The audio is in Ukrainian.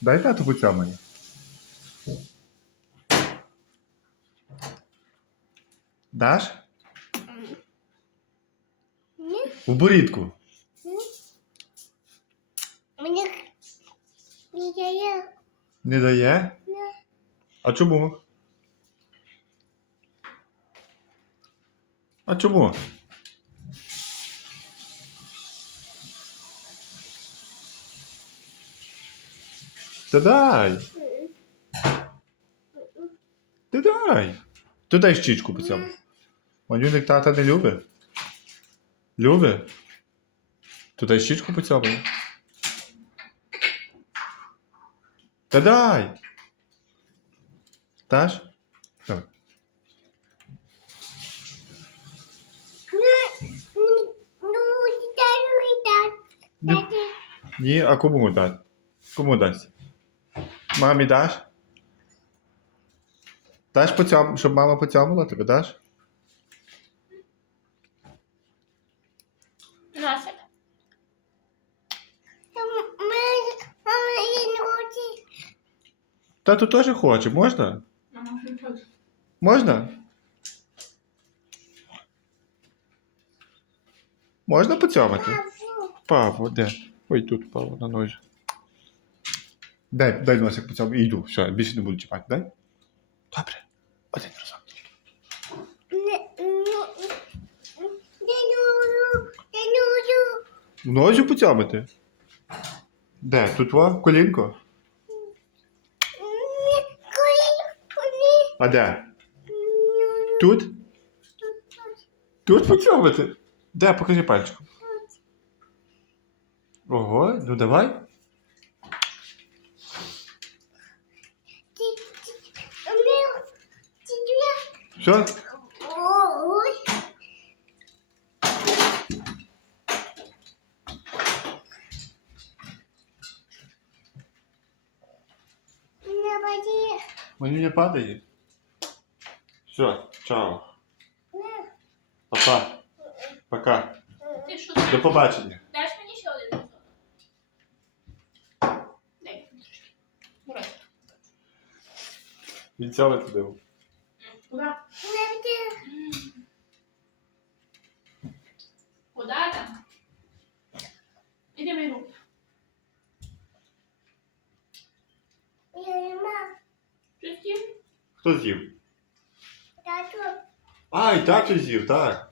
Дай тату поцьомаю. Даш? Ні. У борідку. Мені не дає. Не дає? Ні. А чому? А чому? Та дай. Та дай. То дай щічку по цьому. Манюник тата не любить. Любить. То дай щічку по цьому. Та дай. Даш? Давай. Ні, а кому дати? Кому дасть? Мамі даш? Даш поцьом, щоб мама поцьомила тебе, даш? Носик. Тату теж хоче, можна? Можна? Можна поцьомити? Павло, де? Ой, тут Павло на ножі. Дай, дай носик поцьомити. І йду. Все, більше не буду чіпати, дай? Добре. Один разок. В нозі? Де? Тут во? Колінко? А де? Тут? Тут поцьомити? Де? Покажи пальчиком. Ого, ну давай. Все? Ой. На. Манюня падає. Все, чао. Папа. Пока. Ти що? До побачення. Даш мені ще один разок? Дай трошки. Мурай. Він цьомити див. Куда? Куда там? Іди мій руку. Я нема. Чистів? Хто з'їв? Тату. А, і тату з'їв, так.